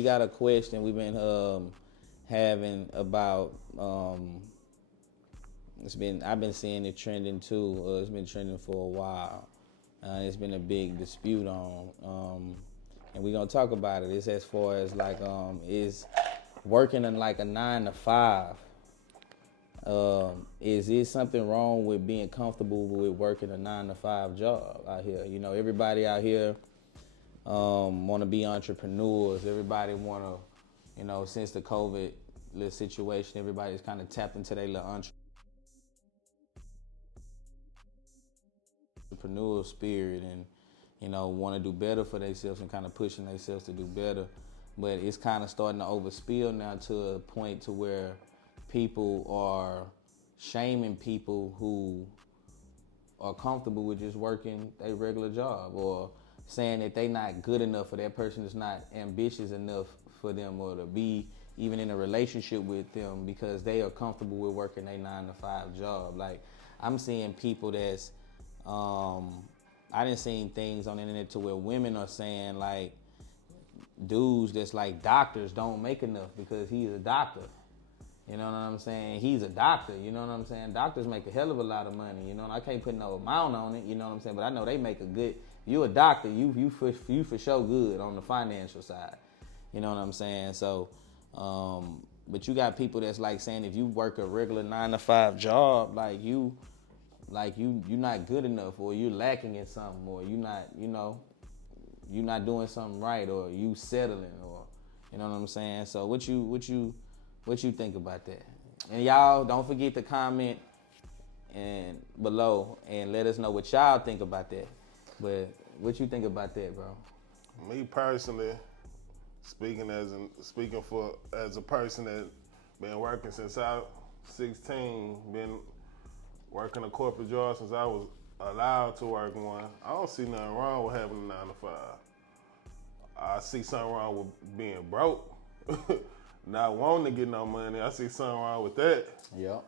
we got a question we've been having about. I've been seeing it trending too. It's been trending for a while. It's been a big dispute on, and we're gonna talk about it. It's as far as like is working in like a 9 to 5. Is there something wrong with being comfortable with working a 9 to 5 job out here? You know, everybody out here want to be entrepreneurs. Everybody want to, you know, since the COVID little situation, everybody's kind of tapped into their little entrepreneurial spirit and, you know, want to do better for themselves and kind of pushing themselves to do better. But it's kind of starting to overspill now to a point to where people are shaming people who are comfortable with just working a regular job, or saying that they not good enough, or that person is not ambitious enough for them, or to be even in a relationship with them because they are comfortable with working a 9 to 5 job. Like, I'm seeing people that's I done seen things on the internet to where women are saying like dudes that's like doctors don't make enough because he's a doctor. You know what I'm saying? He's a doctor, you know what I'm saying? Doctors make a hell of a lot of money, you know, and I can't put no amount on it, you know what I'm saying? But I know they make a good, you a doctor, you for sure good on the financial side. You know what I'm saying? So, but you got people that's like saying if you work a regular 9 to 5 job, you're not good enough, or you're lacking in something, or you're not doing something right, or you settling, or you know what I'm saying? So what you think about that? And y'all don't forget to comment and below and let us know what y'all think about that. But what you think about that, bro? Me personally, speaking as a person that been working since I was 16, been working a corporate job since I was allowed to work one. I don't see nothing wrong with having a 9 to 5. I see something wrong with being broke. Not wanting to get no money. I see something wrong with that. Yep.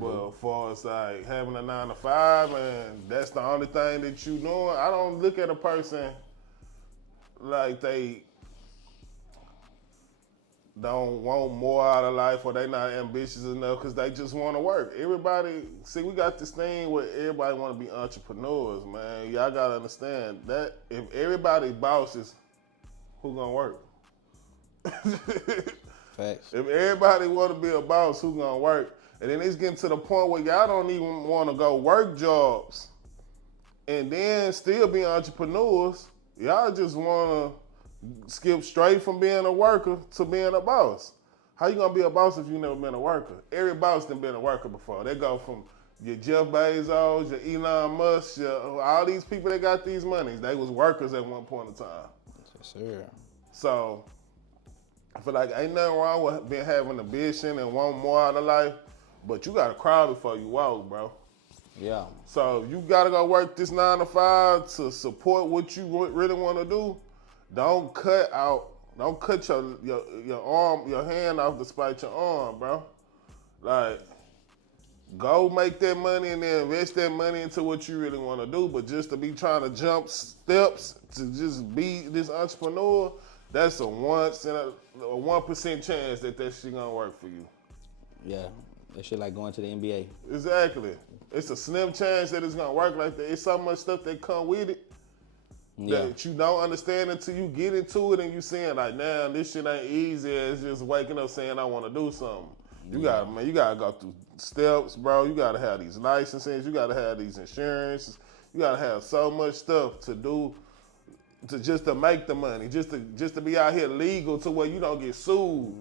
But as far as like having a 9 to 5 and that's the only thing that you doing, I don't look at a person like they don't want more out of life, or they not ambitious enough because they just want to work. Everybody, see, we got this thing where everybody want to be entrepreneurs, man. Y'all got to understand that if everybody bosses, who gonna work? Facts. If everybody want to be a boss, who gonna work? And then it's getting to the point where y'all don't even want to go work jobs and then still be entrepreneurs. Y'all just want to skip straight from being a worker to being a boss. How you gonna be a boss if you never been a worker? Every boss done been a worker before. They go from your Jeff Bezos, your Elon Musk, all these people that got these monies. They was workers at one point in time. Yes, sir. So I feel like ain't nothing wrong with being having ambition and wanting more out of life, but you gotta crawl before you walk, bro. Yeah. So you gotta go work this 9 to 5 to support what you really want to do. Don't cut your arm, your hand off to spite your arm, bro. Like, go make that money and then invest that money into what you really want to do. But just to be trying to jump steps to just be this entrepreneur, that's a 1% chance that shit gonna work for you. Yeah. That shit like going to the NBA. Exactly. It's a slim chance that it's gonna work like that. It's so much stuff that come with it that you don't understand until you get into it and you seeing like, nah, this shit ain't easy. It's just waking up saying I want to do something. You gotta go through steps, bro. You gotta have these licenses. You gotta have these insurances. You gotta have so much stuff to do to make the money, just to be out here legal to where you don't get sued,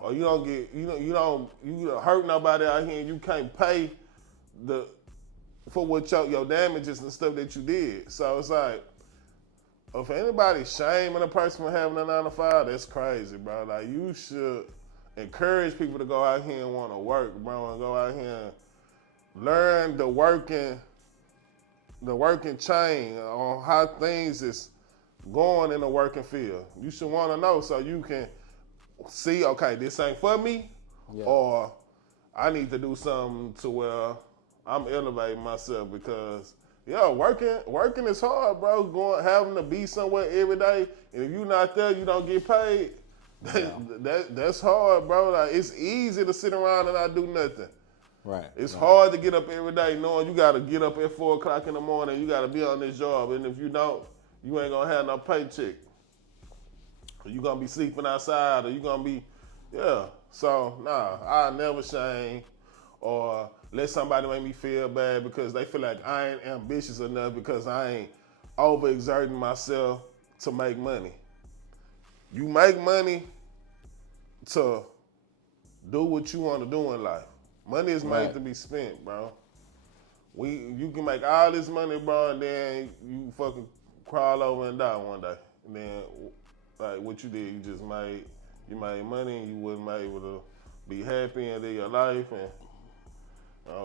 or you don't hurt nobody out here and you can't pay for what your damages and stuff that you did. So it's like, if anybody's shaming a person for having a 9 to 5, that's crazy, bro. Like, you should encourage people to go out here and want to work, bro, and go out here and learn the working chain on how things is going in the working field. You should want to know so you can see, okay, this ain't for me, or I need to do something to where I'm elevating myself because, working is hard, bro. Having to be somewhere every day, and if you're not there, you don't get paid. That's hard, bro. Like, it's easy to sit around and not do nothing. Right. It's hard to get up every day knowing you got to get up at 4 o'clock in the morning. You got to be on this job. And if you don't, you ain't going to have no paycheck. Or you going to be sleeping outside or you going to be, yeah. So, nah, I never shame or let somebody make me feel bad because they feel like I ain't ambitious enough because I ain't overexerting myself to make money. You make money to do what you want to do in life. Money is made to be spent, bro. You can make all this money, bro, and then you fucking crawl over and die one day. And then, like, what you did, you made money and you wasn't able to be happy and live your life. And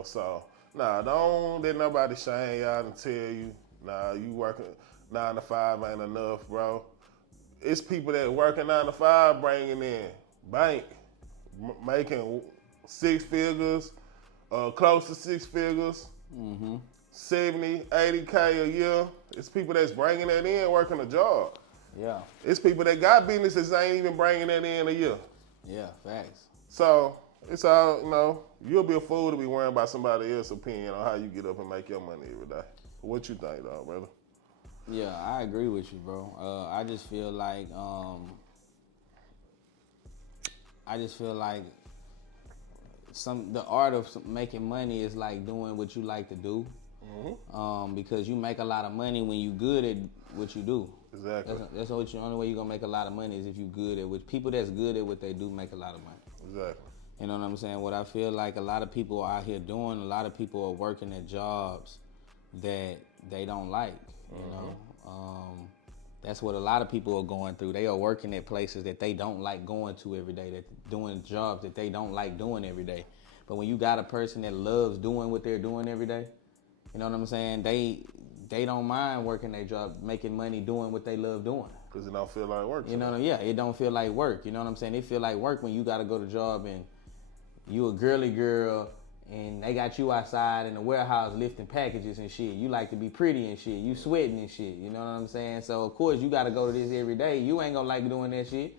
so, nah, don't let nobody shame y'all and tell you, nah, you working 9 to 5 ain't enough, bro. It's people that working 9 to 5 bringing in bank, making 6 figures, close to 6 figures, 70, 80K a year. It's people that's bringing that in, working a job. Yeah. It's people that got businesses that ain't even bringing that in a year. Yeah, facts. So it's all, you'll be a fool to be worrying about somebody else's opinion on how you get up and make your money every day. What you think, though, brother? Yeah, I agree with you, bro. I just feel like the art of making money is like doing what you like to do. Because you make a lot of money when you good at what you do. Exactly. That's the only way you're gonna make a lot of money is if you good at what people that's good at what they do make a lot of money. Exactly. You know what I'm saying? What I feel like a lot of people are out here doing, a lot of people are working at jobs that they don't like. You know, that's what a lot of people are going through. They are working at places that they don't like going to every day. That doing jobs that they don't like doing every day. But when you got a person that loves doing what they're doing every day, you know what I'm saying? They don't mind working their job, making money, doing what they love doing. Because it don't feel like work. You know, it don't feel like work. You know what I'm saying? It feel like work when you got to go to job and you a girly girl and they got you outside in the warehouse lifting packages and shit. You like to be pretty and shit. You sweating and shit. You know what I'm saying? So, of course, you got to go to this every day. You ain't going to like doing that shit.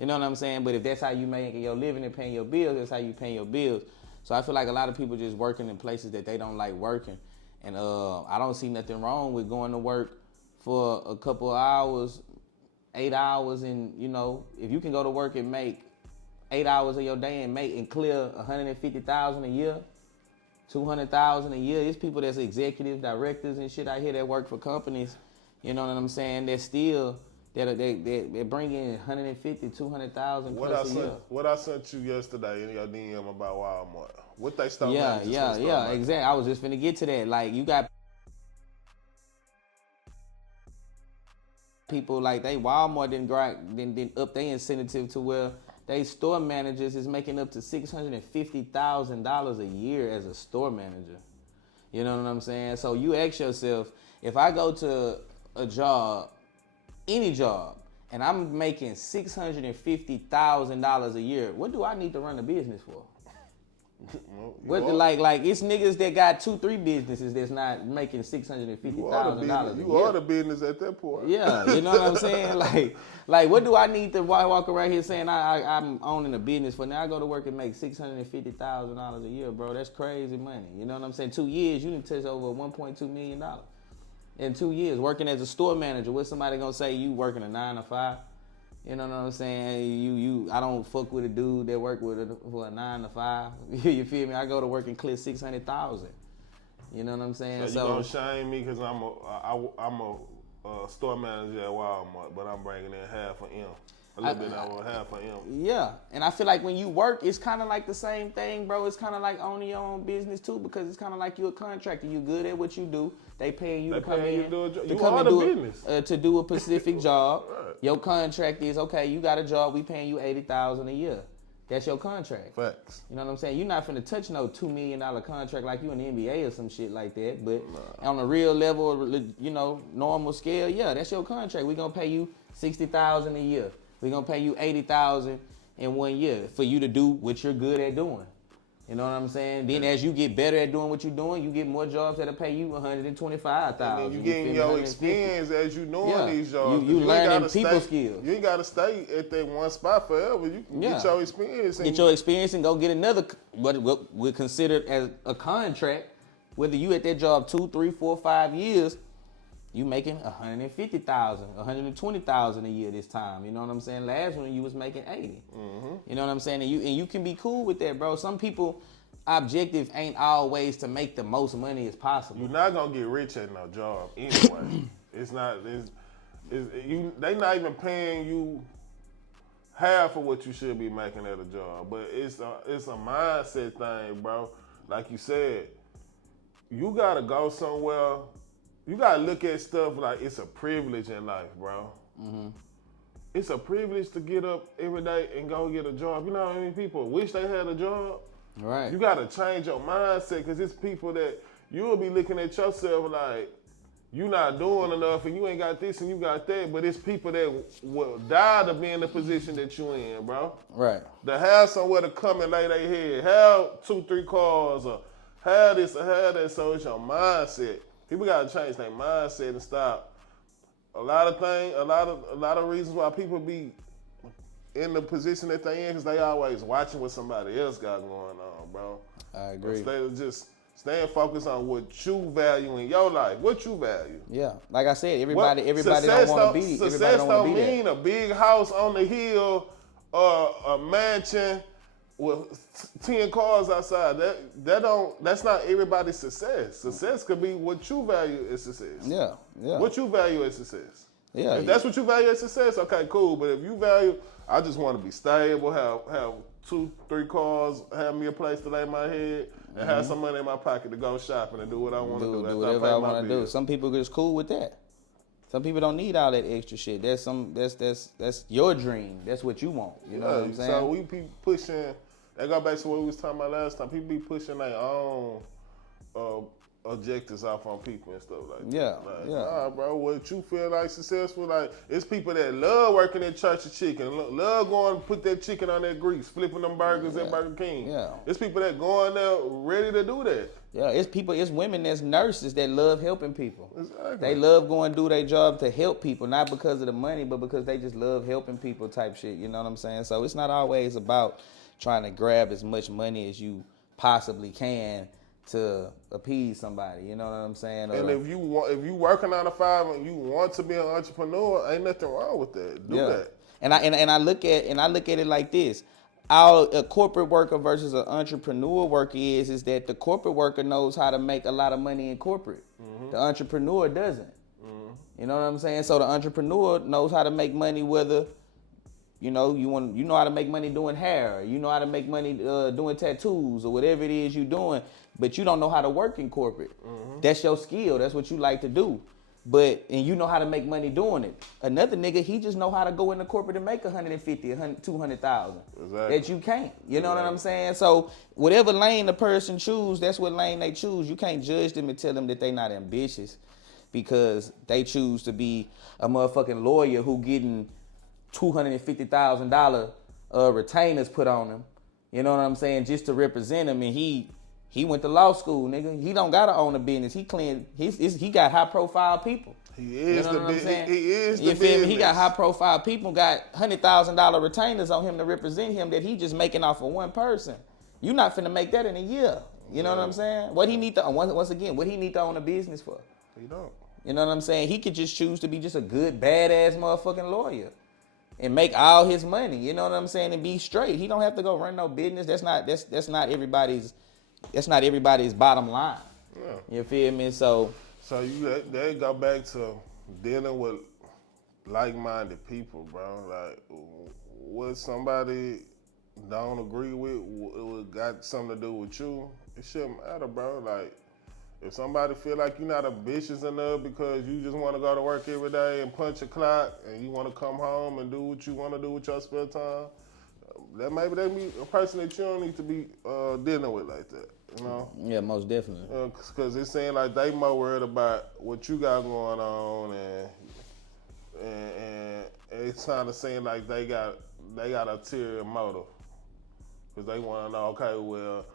You know what I'm saying? But if that's how you making your living and paying your bills, that's how you paying your bills. So I feel like a lot of people just working in places that they don't like working. And I don't see nothing wrong with going to work for a couple of hours, 8 hours, and, if you can go to work and make 8 hours of your day and clear $150,000 a year, $200,000 a year. There's people that's executives, directors, and shit out here that work for companies. You know what I'm saying? They're still they bring in $150,000, $200,000 plus a year. What I sent you yesterday in your DM about Walmart. What they start? Yeah, exactly. I was just finna get to that. Like, you got people like Walmart didn't up their incentive to where they store managers is making up to $650,000 a year as a store manager. You know what I'm saying? So you ask yourself, if I go to a job, any job, and I'm making $650,000 a year, what do I need to run a business for? It's niggas that got 2-3 businesses that's not making $650,000. You are the business at that point. Yeah, you know what I'm saying? Like what do I need to walk around here saying I'm owning a business for? Now I go to work and make $650,000 a year, bro. That's crazy money. You know what I'm saying? 2 years, you can touch over $1.2 million. In 2 years, working as a store manager, what's somebody gonna say you working a 9 to 5? You know what I'm saying? I don't fuck with a dude that work for a 9 to 5. You feel me? I go to work and clear $600,000. You know what I'm saying? So you gonna shame me because I'm a store manager at Walmart, but I'm bringing in half of M. A little bit over half of M. Yeah, and I feel like when you work, it's kind of like the same thing, bro. It's kind of like owning your own business too, because it's kind of like you're a contractor. You good at what you do. They paying you to come in. To do a specific job. Right. Your contract is, okay, you got a job, we paying you $80,000 a year. That's your contract. Facts. You know what I'm saying? You're not finna touch no $2 million contract like you in the NBA or some shit like that. But on a real level, normal scale, yeah, that's your contract. We're gonna pay you $60,000 a year. We're gonna pay you $80,000 in 1 year for you to do what you're good at doing. You know what I'm saying? Then as you get better at doing what you're doing, you get more jobs that'll pay you $125,000. And then you getting your experience as you doing these jobs. You learning people stay, skills. You ain't gotta stay at that one spot forever. You can get your experience. Get your experience and go get another what we're considered as a contract. Whether you at that job 2, 3, 4, 5 years, you making $150,000, $120,000 a year this time. You know what I'm saying? Last one you was making $80,000. Mm-hmm. You know what I'm saying? And you can be cool with that, bro. Some people objective ain't always to make the most money as possible. You're not gonna get rich at no job anyway. They not even paying you half of what you should be making at a job. But it's a mindset thing, bro. Like you said, you gotta go somewhere. You gotta look at stuff like it's a privilege in life, bro. Mm-hmm. It's a privilege to get up every day and go get a job. You know how many people wish they had a job? Right. You gotta change your mindset because it's people that you'll be looking at yourself like you not doing enough and you ain't got this and you got that. But it's people that will die to be in the position that you in, bro. Right. To have somewhere to come and lay their head, have 2, 3 cars, or have this or have that. So it's your mindset. People gotta change their mindset and stop. A lot of reasons why people be in the position that they in because they always watching what somebody else got going on, bro. I agree. Instead of just staying focused on what you value in your life, what you value. Yeah, like I said, everybody don't want to be. Success don't mean a big house on the hill or a mansion with 10 cars outside. That's not everybody's success. Success could be what you value as success. Yeah. What you value as success. Yeah. If that's what you value as success, okay, cool. But if you value, I just want to be stable, have 2, 3 cars, have me a place to lay my head, and have some money in my pocket to go shopping and do what I want to do. Do whatever I want to do. Some people are just cool with that. Some people don't need all that extra shit. That's your dream. That's what you want. You know what I'm saying? So we be pushing. That go back to what we was talking about last time. People be pushing their own objectives off on people and stuff like that. Nah, bro, what you feel like successful, like, it's people that love working at Church of Chicken, love going to put that chicken on that grease, flipping them burgers at Burger King. Yeah. It's people that going there ready to do that. Yeah, it's women that's nurses that love helping people. Exactly. They love going to do their job to help people, not because of the money, but because they just love helping people type shit, you know what I'm saying? So it's not always about trying to grab as much money as you possibly can to appease somebody, you know what I'm saying? And if you working 9 to 5 and you want to be an entrepreneur, ain't nothing wrong with that. Do that. And I look at it like this: a corporate worker versus an entrepreneur worker is that the corporate worker knows how to make a lot of money in corporate. Mm-hmm. The entrepreneur doesn't. Mm-hmm. You know what I'm saying? So the entrepreneur knows how to make money whether you know how to make money doing hair, you know how to make money doing tattoos or whatever it is you're doing, but you don't know how to work in corporate. Mm-hmm. That's your skill. That's what you like to do. And you know how to make money doing it. Another nigga, he just know how to go into corporate and make $150,000, $200,000. Exactly. That you can't. You know what I'm saying? So whatever lane the person choose, that's what lane they choose. You can't judge them and tell them that they not ambitious because they choose to be a motherfucking lawyer who getting $250,000 retainers put on him. You know what I'm saying? Just to represent him, and he went to law school, nigga. He don't gotta own a business. He clean. He got high profile people. He is you know the business. He is the business. You feel me? He got high profile people. Got $100,000 retainers on him to represent him that he just making off of one person. You not finna make that in a year. You know what I'm saying? What he need to once again? What he need to own a business for? He don't. You know what I'm saying? He could just choose to be just a good badass motherfucking lawyer and make all his money. You know what I'm saying? And be straight. He don't have to go run no business. That's not everybody's bottom line. Yeah. You feel me? So they go back to dealing with like-minded people, bro. Like, what somebody don't agree with, it got something to do with you. It shouldn't matter, bro. Like, if somebody feel like you're not ambitious enough because you just want to go to work every day and punch a clock and you want to come home and do what you want to do with your spare time, maybe that be a person that you don't need to be dealing with like that, you know? Yeah, most definitely. Because it seems like they more worried about what you got going on and it's kind of seem like they got ulterior motive. Because they want to know, okay, well,